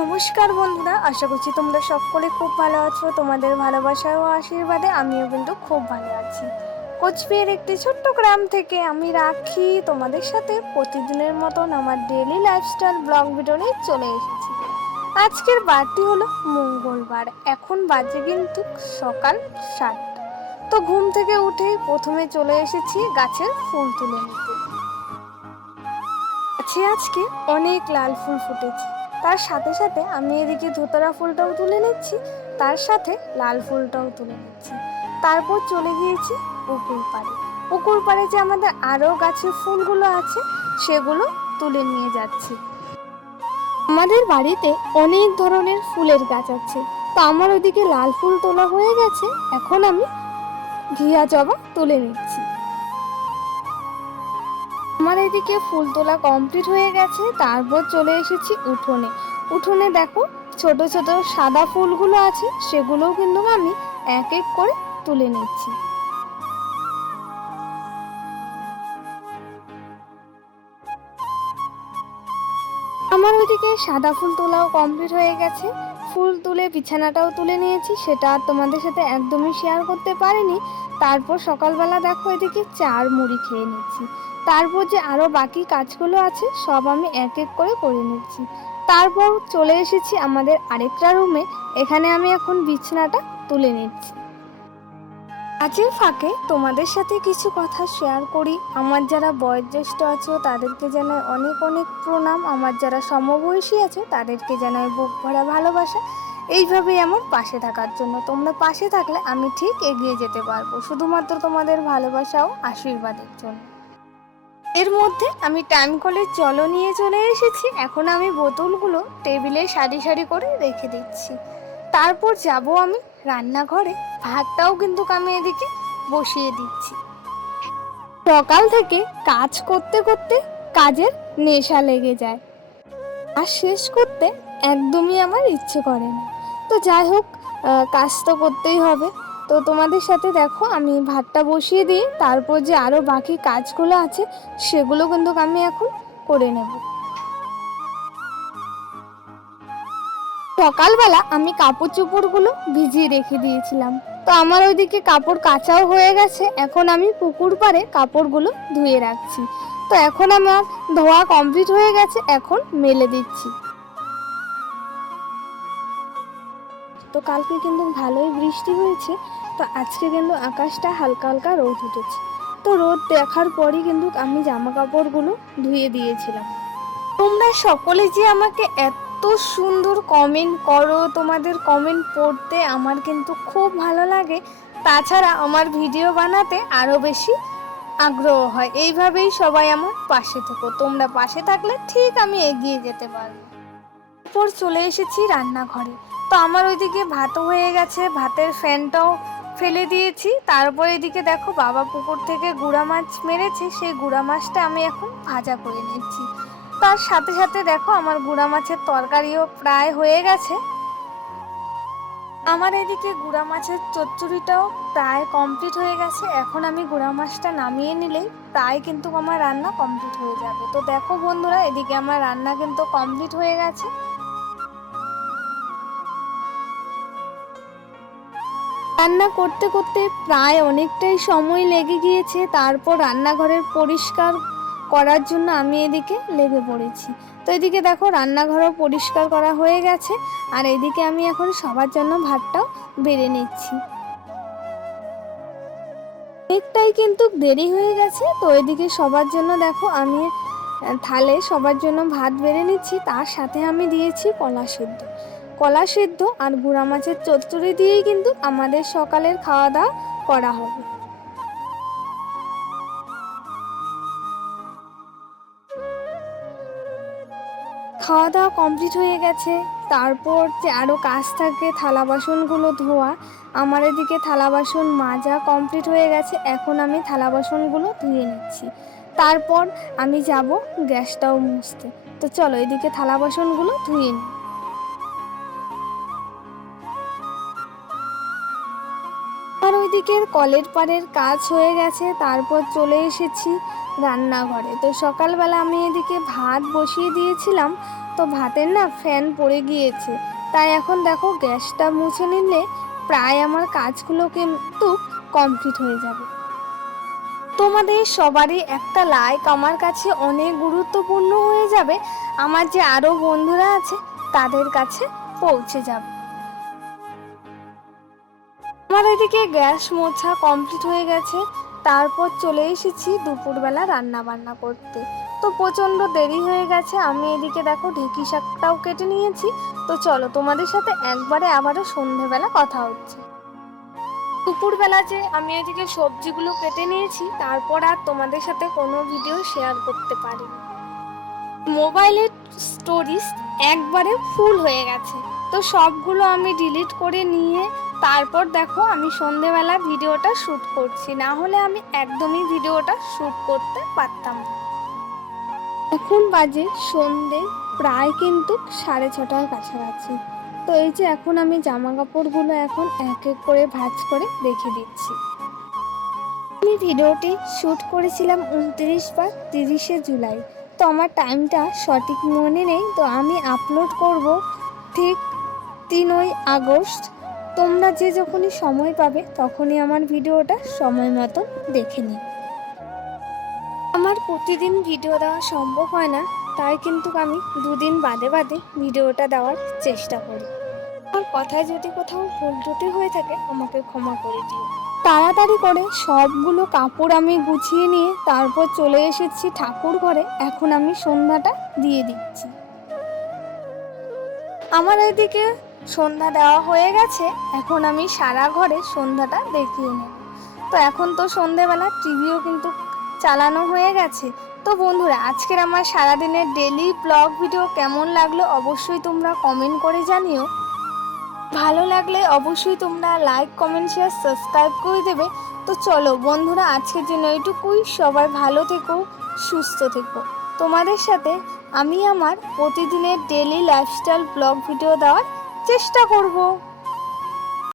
নমস্কার বন্ধুরা, আশা করছি তোমরা সকলে খুব ভালো আছো। তোমাদের ভালোবাসা ও আশীর্বাদে আমিও কিন্তু খুব ভালো আছি। কোচবিহার একটি ছোট্ট গ্রাম থেকে আমি রাখি। তোমাদের সাথে প্রতিদিনের মতন আমার ডেলি লাইফস্টাইল ব্লগ ভিডিও নিয়ে চলে এসেছি। আজকের বারটি হলো মঙ্গলবার। এখন বাজে কিন্তু সকাল সাতটা। তো ঘুম থেকে উঠেই প্রথমে চলে এসেছি গাছের ফুল তুলে নিতে। গাছে আজকে অনেক লাল ফুল ফুটেছে। তার সাথে সাথে আমি এদিকে ধোতরা ফুলটাও তুলে নিচ্ছি, তার সাথে লাল ফুলটাও তুলে নিচ্ছি। তারপর চলে গিয়েছি পুকুর পাড়ে। পুকুর পাড়ে যে আমাদের আরও গাছের ফুলগুলো আছে, সেগুলো তুলে নিয়ে যাচ্ছি। আমাদের বাড়িতে অনেক ধরনের ফুলের গাছ আছে। তো আমার ওইদিকে লাল ফুল তোলা হয়ে গেছে, এখন আমি ঘিয়া জবা তুলে নিচ্ছি। আমার এদিকে ফুল তোলা কমপ্লিট হয়ে গেছে, তারপর চলে এসেছি উঠোনে। উঠোনে দেখো, ছোট ছোট সাদা ফুলগুলো আছে, সেগুলোও কিন্তু আমি এক এক করে তুলে নিচ্ছি। আমার ওইদিকে সাদা ফুল তোলাও কমপ্লিট হয়ে গেছে। ফুল তুলে, বিছানাটাও তুলে নিয়েছি। সেটা আর তোমাদের সাথে একদমই শেয়ার করতে পারিনি। তারপর সকালবেলা দেখো এদিকে চার মুড়ি খেয়ে নিচ্ছি। তারপর যে আরও বাকি কাজগুলো আছে, সব আমি এক এক করে করে নিচ্ছি। তারপর চলে এসেছি আমাদের আরেকটা রুমে এখানে আমি এখন বিছানাটা তুলে নিচ্ছি। কাজের ফাঁকে তোমাদের সাথে কিছু কথা শেয়ার করি। আমার যারা বয়োজ্যেষ্ঠ আছো, তাদেরকে জানাই অনেক অনেক প্রণাম। আমার যারা সমবয়সী আছে, তাদেরকে জানাই বুক ভরা ভালোবাসা। এইভাবেই আমার পাশে থাকার জন্য। তোমরা পাশে থাকলে আমি ঠিক এগিয়ে যেতে পারব। শুধুমাত্র তোমাদের ভালোবাসা ও আশীর্বাদের জন্য। এর মধ্যে আমি টাইম কলের জলও নিয়ে চলে এসেছি। এখন আমি বোতলগুলো টেবিলে সারি সারি করে রেখে দিচ্ছি। তারপর যাব আমি রান্নাঘরে। ভাতটাও কিন্তু আমি এদিকে বসিয়ে দিচ্ছি। সকাল থেকে কাজ করতে করতে কাজের নেশা লেগে যায়। আর শেষ করতে একদমই আমার ইচ্ছে করে না। তো যাই হোক কাজ তো করতেই হবে। তো তোমাদের সাথে দেখো, আমি ভাতটা বসিয়ে দিই। তারপর যে আরও বাকি কাজগুলো আছে, সেগুলো কিন্তু আমি এখন করে নেব। সকালবেলা আমি কাপড় চোপড়গুলো ভিজিয়ে রেখে দিয়েছিলাম। তো আমার ওইদিকে কাপড় কাচাও হয়ে গেছে, এখন আমি পুকুর পাড়ে কাপড়গুলো ধুয়ে রাখছি। তো এখন আমার ধোয়া কমপ্লিট হয়ে গেছে, এখন মেলে দিচ্ছি। তো কালকে কিন্তু ভালোই বৃষ্টি হয়েছে, তো আজকে কিন্তু আকাশটা হালকা হালকা রোদ উঠেছে। তো রোদ দেখার পরই কিন্তু আমি জামা কাপড়গুলো ধুয়ে দিয়েছিলাম। তোমরা সকলে যে আমাকে এত সুন্দর কমেন্ট করো, তোমাদের কমেন্ট পড়তে আমার কিন্তু খুব ভালো লাগে। তাছাড়া আমার ভিডিও বানাতে আরও বেশি আগ্রহ হয়। এইভাবেই সবাই আমার পাশে থেকো। তোমরা পাশে থাকলে ঠিক আমি এগিয়ে যেতে পারব। এরপর চলে এসেছি রান্নাঘরে। তো আমার ওইদিকে ভাতও হয়ে গেছে, ভাতের ফ্যানটাও ফেলে দিয়েছি। তারপর এদিকে দেখো বাবা পুকুর থেকে গুড়া মাছ মেরেছে, সেই গুড়া মাছটা আমি এখন ভাজা করে নিচ্ছি। তার সাথে সাথে দেখো আমার গুড়া মাছের তরকারিও প্রায় হয়ে গেছে। আমার এদিকে গুড়া মাছের চচ্চড়িটাও প্রায় কমপ্লিট হয়ে গেছে। এখন আমি গুড়া মাছটা নামিয়ে নিলেই প্রায় কিন্তু আমার রান্না কমপ্লিট হয়ে যাবে। তো দেখো বন্ধুরা, এদিকে আমার রান্না কিন্তু কমপ্লিট হয়ে গেছে। রান্না করতে করতে প্রায় অনেকটাই সময় লেগে গিয়েছে। তারপর রান্নাঘরের পরিষ্কার করার জন্য আমি এদিকে লেগে পড়েছি। তো এদিকে দেখো রান্নাঘরও পরিষ্কার করা হয়ে গেছে। আর এদিকে আমি এখন সবার জন্য ভাতটাও বেড়ে নিচ্ছি। অনেকটাই কিন্তু দেরি হয়ে গেছে। তো এদিকে সবার জন্য দেখো আমি থালে সবার জন্য ভাত বেড়ে নিচ্ছি। তার সাথে আমি দিয়েছি কলা সেদ্ধ। কলা সেদ্ধ আর গুঁড়া মাছের চচ্চড়ি দিয়েই কিন্তু আমাদের সকালের খাওয়া দাওয়া করা হবে। খাওয়া দাওয়া কমপ্লিট হয়ে গেছে। তারপর যে আরও কাজ থাকে থালা বাসনগুলো ধোয়া, আমার এদিকে থালা বাসন মাজা কমপ্লিট হয়ে গেছে। এখন আমি থালা বাসনগুলো ধুয়ে নিচ্ছি। তারপর আমি যাব গ্যাসটাও মুছতে। তো চলো এদিকে থালা বাসনগুলো ধুয়ে নিই আর ওইদিকের কলের পাড়ের কাজ হয়ে গেছে, তারপর চলে এসেছি রান্নাঘরে। তো সকালবেলা আমি এদিকে ভাত বসিয়ে দিয়েছিলাম, তো ভাতের না ফ্যান পড়ে গিয়েছে। তাই এখন দেখো গ্যাসটা মুছে নিলে প্রায় আমার কাজগুলো কিন্তু কমপ্লিট হয়ে যাবে। তোমাদের সবারই একটা লাইক আমার কাছে অনেক গুরুত্বপূর্ণ হয়ে যাবে। আমার যে আরও বন্ধুরা আছে, তাদের কাছে পৌঁছে যাবে। আমার এদিকে গ্যাস মোছা কমপ্লিট হয়ে গেছে। তারপর চলে এসেছি দুপুরবেলা রান্না বান্না করতে। তো প্রচণ্ড দেরি হয়ে গেছে, আমি এদিকে দেখো ঢেকি শাকটাও কেটে নিয়েছি। তো চলো তোমাদের সাথে একবারে আবারও সন্ধেবেলা কথা হচ্ছে। দুপুরবেলা যে আমি এদিকে সবজিগুলো কেটে নিয়েছি, তারপর আর তোমাদের সাথে কোনো ভিডিও শেয়ার করতে পারিনি। মোবাইলের স্টোরিজ একবারে ফুল হয়ে গেছে। তো সবগুলো আমি ডিলিট করে নিয়ে তারপর দেখো আমি সন্ধেবেলা ভিডিওটা শ্যুট করছি। না হলে আমি একদমই ভিডিওটা শ্যুট করতে পারতাম না। এখন বাজে সন্ধে, প্রায় কিন্তু সাড়ে ছটার কাছাকাছি। তো এই যে এখন আমি জামা কাপড়গুলো এখন এক এক করে ভাঁজ করে রেখে দিচ্ছি। আমি ভিডিওটি শ্যুট করেছিলাম উনত্রিশ বা তিরিশে জুলাই। তো আমার টাইমটা সঠিক মনে নেই, তো আমি আপলোড করব ঠিক তিনই আগস্ট। তোমরা যে যখনই সময় পাবে, তখনই আমার ভিডিওটা সময় মতন দেখে নিও। আমার প্রতিদিন ভিডিও দেওয়া সম্ভব হয় না, তাই কিন্তু আমি দুদিন বাদে বাদে ভিডিওটা দেওয়ার চেষ্টা করি। আমার কথায় যদি কোথাও ভুল ত্রুটি হয়ে থাকে, আমাকে ক্ষমা করে দিও। তাড়াতাড়ি করে সবগুলো কাপড় আমি গুছিয়ে নিয়ে তারপর চলে এসেছি ঠাকুর ঘরে। এখন আমি সন্ধ্যাটা দিয়ে দিচ্ছি। আমার এদিকে সন্ধ্যা দেওয়া হয়ে গেছে, এখন আমি সারা ঘরে সন্ধ্যাটা দেখিয়ে নেব। তো এখন তো সন্ধেবেলা, টিভিও কিন্তু চালানো হয়ে গেছে। তো বন্ধুরা, আজকের আমার সারাদিনের ডেলি ব্লগ ভিডিও কেমন লাগল অবশ্যই তোমরা কমেন্ট করে জানিও। ভালো লাগলে অবশ্যই তোমরা লাইক কমেন্ট শেয়ার সাবস্ক্রাইব করে দেবে। তো চলো বন্ধুরা, আজকের জন্য এইটুকুই। সবাই ভালো থেকো, সুস্থ থেকো। তোমাদের সাথে আমি আমার প্রতিদিনের ডেলি লাইফস্টাইল ব্লগ ভিডিও দেওয়ার চেষ্টা করব।